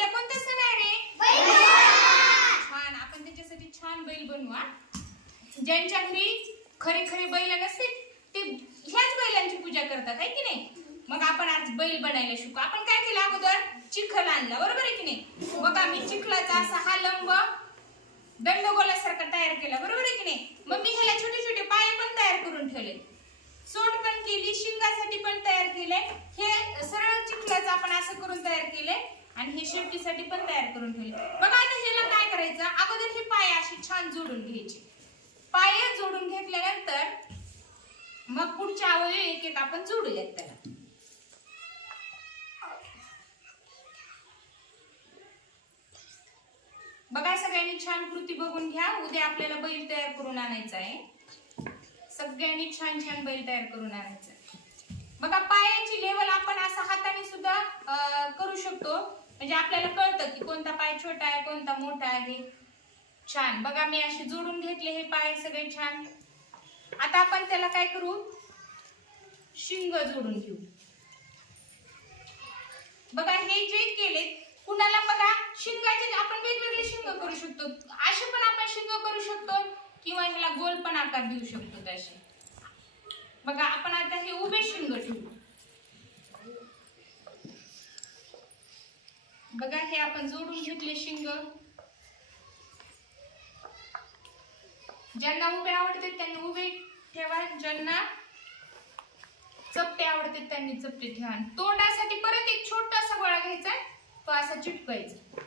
उद्या कोणता सण आहे? रे छान. आपण त्याच्यासाठी छान बैल बनवा ज्यांच्या घरी खरे खरे बैल नसतील ते ह्याच बैलांची पूजा करतात आहे की नाही? मग आपण आज बैल बनायला शिकू. आपण काय केलं अगोदर? चिखल आणला बरोबर आहे की नाही? बघा मी चिखलाचा असा हा लंब दंडगोलासारखा तयार केला बरोबर आहे की नाही? मग मी ह्याला छोटे छोटे पाय पण तयार करून ठेवले. सोड पण केली शिंगासाठी पण तयार केले हे सरळ चिखलाचं आपण असं करून तयार केले आणि हे शेफ्टीसाठी पण तयार करून ठेवले. बघा आता ह्याला काय करायचं? अगोदर हे पाय अशी छान जोडून घ्यायची. पाय जोडून घेतल्यानंतर मग पुढच्या अवयव एक एक आपण जोडूयात त्याला. बघा सगळ्यांनी छान कृती बघून घ्या. उद्या आपल्याला बैल तयार करून आणायचा आहे. सगळ्यांनी छान छान बैल तयार करून आणायचा आहे. बघा पायाची लेवल आपण असं हाताने सुद्धा अं, करू शकतो. म्हणजे आपल्याला कळतं की कोणता पाय छोटा आहे कोणता मोठा आहे. छान. बघा मी असे जोडून घेतले हे पाय सगळे छान. आता आपण त्याला काय करू? शिंग जोडून घेऊ. बघा हे जे केले कुणाला बघा शिंगाचे आपण वेगवेगळे शिंग करू शकतो. असे पण आपण शिंग करू शकतो किंवा ह्याला गोल पण आकार देऊ शकतो तसे बघा आपण आता हे उभे शिंग ठेवू. बघा हे आपण जोडून घेतले शिंग. ज्यांना उभे आवडते त्यांनी उभे ठेवा ज्यांना चपटे आवडते त्यांनी चपटे ठेवा. तोंडासाठी परत एक छोटासा गोळा घ्यायचा तो असा चिटकायचा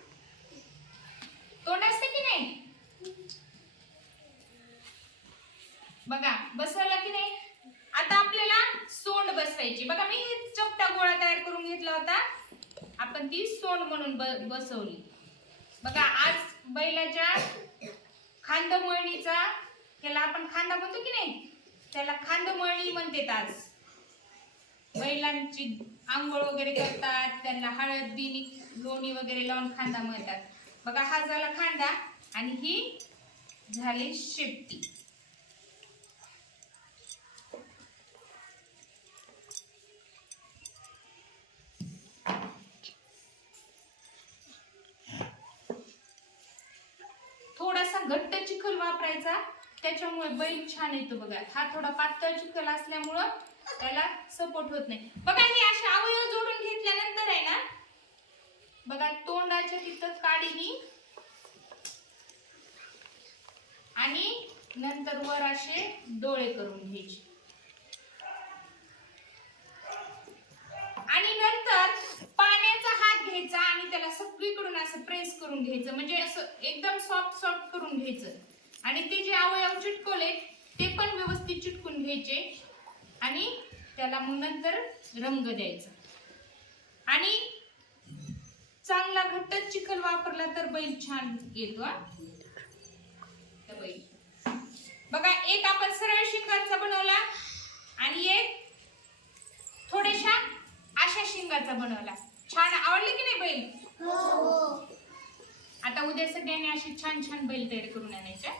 तोंड असते की नाही? बघा बसवला की नाही? आता आपल्याला सोंड बसवायची. बघा मी चपटा गोळा तयार करून घेतला होता. आपण ती सोंड म्हणून बसवली. बघा आज बैलाच्या खांदमळणीचा त्याला आपण खांदा म्हणतो की नाही? त्याला खांदमळणी म्हणतात आज. बैलांची आंघोळ वगैरे करतात त्यांना हळद बिनी लोणी वगैरे लावून खांदा म्हणतात बघा हा झाला खांदा आणि ही झाली शेपटी. घट्ट चिखल वापरायचा. त्याच्यामुळे बैल छान येतो बघा. हा थोडा पातळ चिखल असल्यामुळं त्याला सपोर्ट होत नाही. बघा हे असे अवयव जोडून घेतल्यानंतर आहे ना बघा तोंडाच्या तिथं काडीनी आणि नंतर वर असे डोळे करून घ्यायचे आणि नंतर पाण्याचा हात घ्यायचा आणि त्याला सगळीकडून असं प्रेस करून घ्यायचं. म्हणजे असं एकदम सॉफ्ट सॉफ्ट करून घ्यायचं. आणि ते जे अवयव चिटकवले ते पण व्यवस्थित चिटकून घ्यायचे. आणि त्याला मग नंतर रंग द्यायचा. आणि चांगला घट्ट चिखल वापरला तर बैल छान येतो बैल. बघा एक आपण सरळ शिंगाचा बनवला आणि एक थोड्याशा अशा शिंगाचा बनवला छान आवडले की नाही बैल आता उद्या सगळ्यांनी अशी छान छान बैल तयार करून आणायच्या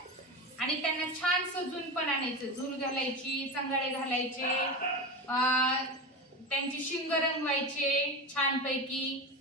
आणि त्यांना छान सजून पण आणायचं. झूल घालायची चांगळे घालायचे त्यांची शिंग रंगवायचे छानपैकी.